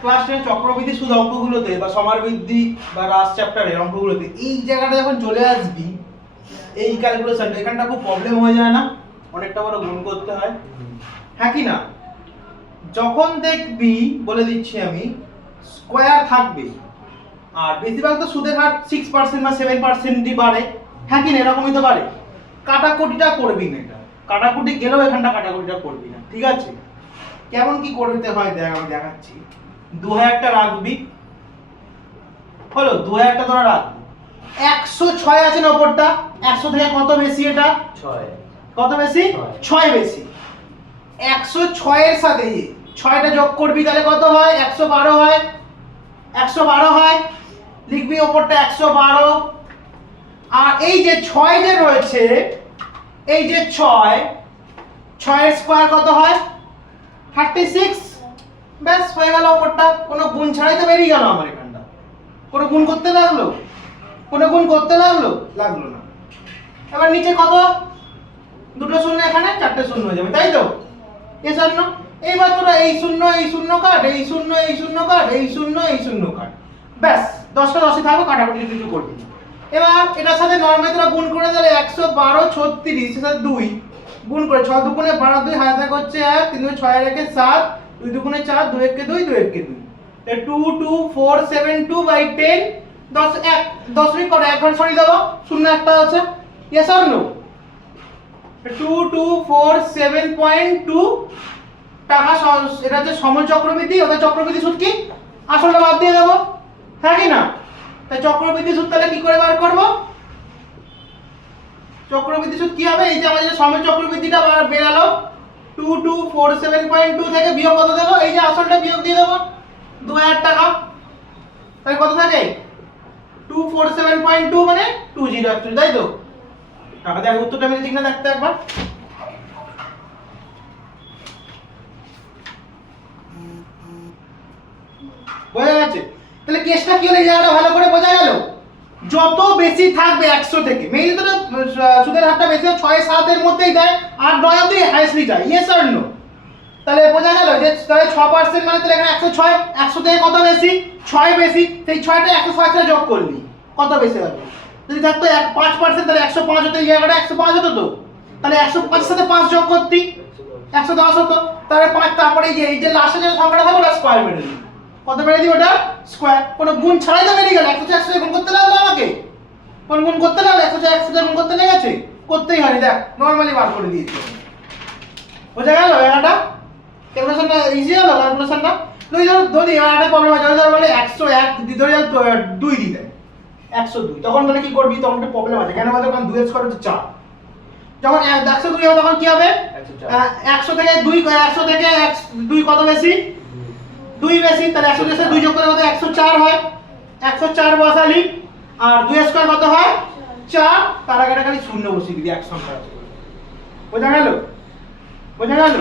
Class 10 চক্রবৃদ্ধি সুদ অঙ্কগুলোতে বা সমারবৃদ্ধি বা রাস চ্যাপ্টারের অঙ্কগুলোতে এই জায়গাটা যখন চলে আসবি, এই ক্যালকুলেশনটা এখানটা খুব প্রবলেম হয়ে যায় না? অনেকটা বড় গুণ করতে হয়, হ্যাঁ কি না? যখন দেখবি বলে দিচ্ছি আমি, স্কোয়ার থাকবে আর বেশিরভাগ তো সুদের হার 6% বা 7%ই বাড়ে, হ্যাঁ কি না? এরকমই তো বাড়ে। কাটাকুটিটা করবি না, এটা কাটাকুটি গেলেও এখানটা কাটাকুটিটা করবি না, ঠিক আছে? কেমন কি করতে হয় দেখ, আমি দেখাচ্ছি। 2000টা রাখবি, হলো 2000টা ধরে রাখবি। 106 আছে না ওপরটা, 100 থেকে কত বেশি? এটা 6 কত বেশি? 6 বেশি। 106 এর সাথে 6টা যোগ করবি, তাহলে কত হয়? 112 হয়। 112 হয়, লিখবি ওপরটা 112। আর এই যে 6 যে রয়েছে, এই যে 6 এর স্কয়ার কত হয়? 36। ব্যাস হয়ে গেল ওপরটা। কোনো গুণ ছাড়াই তো বেরিয়ে গেল আমার এখানটা। কোনো গুণ করতে লাগলো? কোনো গুণ করতে লাগলো? লাগলো না। এবার নিচে কত? দুটো শূন্য, এখানে 4টে শূন্য হয়ে যাবে, তাই তো? এস আর নো। এইবার তোরা এই শূন্য কাট, এই শূন্য কাট, এই শূন্য কাট। ব্যাস 10টা 10ই থাকো, কাটাকুটি কিছু করবি না। এবার এটার সাথে নরমালি তোরা গুণ করে দিলে 112 36 এর সাথে 2 গুণ করে 6 দুগুণে 12, 2 হাতে থাকে হচ্ছে 1, 3 দুগুণে 6 এর একে 7, 2 দুগুণে 4, 2 একে 2, 2 একে 2। তাহলে 2 2 4 7 2/10 10 1 10 মিনিট করে 1 ঘন্টা সরিয়ে দেবো, শূন্য একটা আছে। Yes or no? 2247.2 টাকা। এটা হচ্ছে সময় চক্রবৃদ্ধি, ওটা চক্রবৃদ্ধি সুদ কি? আসলটা বাদ দিয়ে দেবো, হ্যাঁ কি না? তাই চক্রবৃদ্ধি সুদ তাহলে কি করে বার করব? চক্রবৃদ্ধি সুদ কি হবে? এই যে আমাদের সময় চক্রবৃদ্ধিটা বেরালো, 2247.2 থেকে বিয়োগ কত দেবো? এই যে আসলটা বিয়োগ দিয়ে দেবো, 2000 টাকা। তাহলে কত থাকে? 247.2 মানে 20 অ্যাকচুয়ালি, তাই তো? টাকা দেখ উত্তরটা মিলে ঠিক না দেখতে একবার। বোঝা গেছে? তাহলে কেসটা কি হলো, এই জায়গাটা ভালো করে বোঝা গেল? যত বেশি থাকবে 100 থেকে, মেইনলি তো সুদের হারটা বেশি 6 7 এর মধ্যেই দেয়, আর 9 অবধি হাইস্টলি যায়। Yes or no? তাহলে বোঝা গেল যে তাহলে 6% মানে তাহলে এখানে 106, 100 থেকে কত বেশি? 6 বেশি। সেই 6টা 106 সাথে যোগ করলি, কত বেশি হবে? যদি থাকতো 5% তাহলে 105 হতো, এই জায়গাটা 105 হতো তো। তাহলে 105 এর সাথে 5 যোগ করতি, 110 হতো। তাহলে 5, তারপরে এই যে লাস্টে যে সংখ্যাটা থাকবে ওটা স্কয়ার মেরে দিবি। কত মেরে দিবি? ওটা স্কয়ার। কোনো গুণ ছাড়াই তো বেরিয়ে গেল। 100 100 গুণ করতে লাগলো আমাকে, কোন গুণ করতে লাগলো? 100 100 গুণ করতে লেগেছে, করতেই হয়নি। দেখ নরমালি বার করে দিয়েছি। বোঝা গেল এটা? ক্যালকুলেশনটা ইজি হলো ক্যালকুলেশনটা। যদি একটা প্রবলেম হয়, যদি বলে 101 ধরে 2 দিতে 102, তখন তাহলে কি করবি? তখন একটা প্রবলেম আছে। কেন বলতো? কারণ 2 এর স্কয়ার হচ্ছে 4। যখন 102 হবে তখন কি হবে? 100 থেকে 2 কত বেশি? 2 বেশি। তাহলে 100 এর সাথে 2 যোগ করলে কত? 104 হয়। 104 বসালি, আর 2 এর স্কয়ার কত হয়? 4। তার আগে খালি শূন্য বসিয়ে দিবি, এক সংখ্যা আছে। বোঝা গেল? বোঝা গেল?